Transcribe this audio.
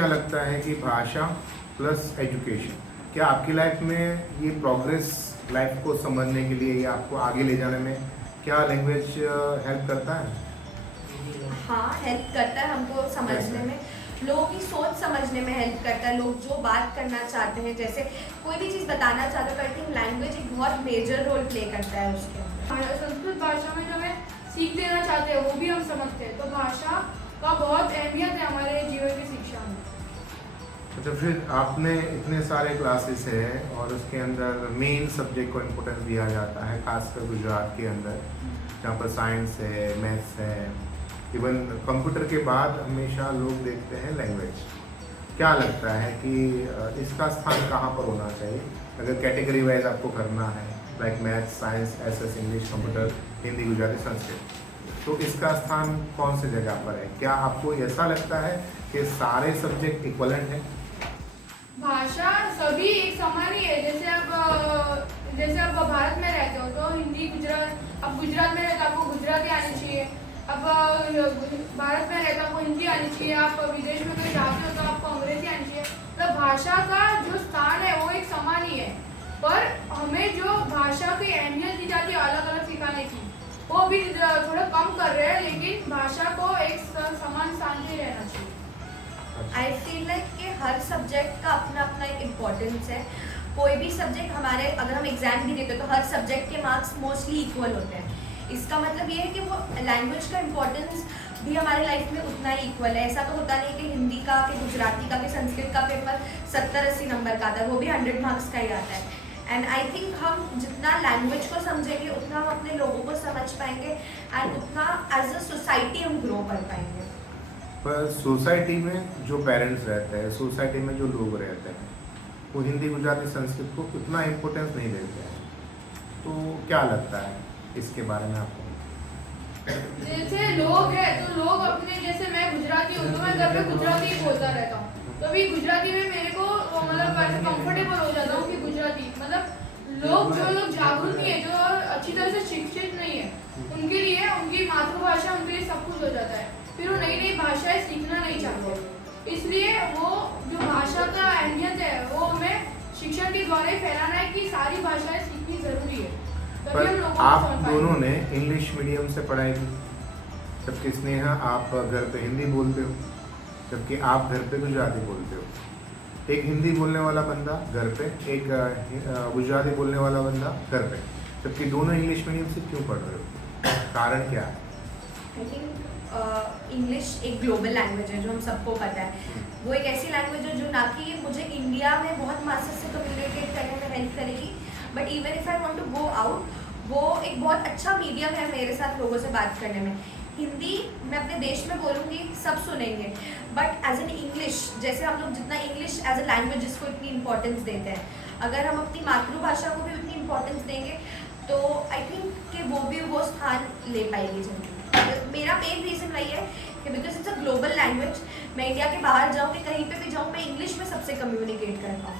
क्या लगता है कि भाषा प्लस एजुकेशन, क्या आपकी लाइफ में ये प्रोग्रेस लाइफ को समझने के लिए या आपको आगे ले जाने में क्या लैंग्वेज हेल्प करता है? हाँ, हेल्प करता है हमको समझने में, लोगों की सोच समझने में हेल्प करता है। लोग जो बात करना चाहते हैं, जैसे कोई भी चीज़ बताना चाहते हो, आई थिंक लैंग्वेज एक बहुत मेजर रोल प्ले करता है उसके अंदर। संस्कृत भाषा में जो हमें सीख देना चाहते हैं वो भी हम समझते हैं, तो भाषा का बहुत अहमियत है हमारे जीवन की शिक्षा में। तो फिर आपने इतने सारे क्लासेस है और उसके अंदर मेन सब्जेक्ट को इम्पोर्टेंस दिया जाता है, खासकर गुजरात के अंदर जहाँ पर साइंस है, मैथ्स है, इवन कंप्यूटर के बाद हमेशा लोग देखते हैं लैंग्वेज। क्या लगता है कि इसका स्थान कहाँ पर होना चाहिए अगर कैटेगरी वाइज आपको करना है, like maths, science, SS, English, computer, Hindi, Gujarati, Sanskrit, तो इसका स्थान कौन सी जगह पर है? क्या आपको ऐसा लगता है कि सारे सब्जेक्ट इक्वलेंट हैं? भाषा सभी एक समान ही है। जैसे आप भारत में रहते हो तो हिंदी, अब गुजरात में रहते हो आपको गुजराती आनी चाहिए। अब भारत में रहते हो आपको हिंदी आनी चाहिए। आप विदेश में कहीं जाते हो तो आपको अंग्रेजी आनी चाहिए। तो भाषा का जो स्थान है वो एक समान ही है, पर हमें जो भाषा की अहमियत दी जाती है अलग अलग सिखाने की, वो भी थोड़ा कम कर रहे हैं, लेकिन भाषा को एक समान स्थान पे रहना चाहिए। आई फील लाइक कि हर सब्जेक्ट का अपना अपना एक इम्पोर्टेंस है। कोई भी सब्जेक्ट हमारे, अगर हम एग्जाम भी देते हैं तो हर सब्जेक्ट के मार्क्स मोस्टली इक्वल होते हैं। इसका मतलब ये है कि वो लैंग्वेज का इम्पोर्टेंस भी हमारे लाइफ में उतना ही इक्वल है। ऐसा तो होता नहीं कि हिंदी का, कि गुजराती का, कि संस्कृत का पेपर 70-80 नंबर का आता है, वो भी 100 मार्क्स का ही आता है। एंड आई थिंक हम जितना लैंग्वेज को समझेंगे उतना हम अपने लोगों को समझ पाएंगे एंड उतना एज अ सोसाइटी हम ग्रो कर पाएंगे। पर सोसाइटी में जो पेरेंट्स रहते हैं, सोसाइटी में जो लोग रहते हैं, वो हिंदी, गुजराती, संस्कृत को उतना इम्पोर्टेंस नहीं देते हैं। तो क्या लगता है इसके बारे में आपको? जैसे लोग हैं तो लोग अपने, जैसे मैं गुजराती हूँ तो मैं घर पे गुजराती ही बोलता रहता हूँ, तो अभी गुजराती में मेरे को मतलब ऐसे कंफर्टेबल हो जाता हूँ कि गुजराती, मतलब जो लोग जागरूक नहीं है, जो अच्छी तरह से शिक्षित नहीं है, उनके लिए उनकी मातृभाषा उनके लिए सब कुछ हो जाता है, फिर वो नई नई भाषाएं सीखना नहीं चाहते। इसलिए वो जो भाषा का अहमियत है वो हमें शिक्षण के द्वारा ही फैलाना है कि सारी भाषाएं सीखनी जरूरी है। पर आप दोनों ने इंग्लिश मीडियम से पढ़ाई की, जबकि स्नेहा आप घर पे हिंदी बोलते हो, जबकि आप घर पे गुजराती बोलते हो। एक हिंदी बोलने वाला बंदा घर पे, एक गुजराती बोलने वाला बंदा घर पे, जबकि दोनों इंग्लिश मीडियम से क्यों पढ़ रहे हो? कारण क्या है? आई थिंक इंग्लिश एक ग्लोबल लैंग्वेज है जो हम सबको पता है। वो एक ऐसी लैंग्वेज है जो ना कि मुझे इंडिया में बहुत मासेस से कम्युनिकेट करने में हेल्प करेगी, but even if I want to go out, वो एक बहुत अच्छा मीडियम है मेरे साथ लोगों से बात करने में। हिंदी मैं अपने देश में बोलूँगी, सब सुनेंगे, बट एज एन इंग्लिश, जैसे हम लोग जितना इंग्लिश एज ए लैंग्वेज जिसको इतनी इंपॉर्टेंस देते हैं, अगर हम अपनी मातृभाषा को भी उतनी इंपॉर्टेंस देंगे तो आई थिंक कि वो भी वो स्थान ले पाएगी जल्दी। मेरा मेन रीज़न वही है कि because it's a global language, मैं इंडिया के बाहर जाऊँ कि कहीं पे भी जाऊँ, मैं इंग्लिश में सबसे कम्युनिकेट कर पाऊँ।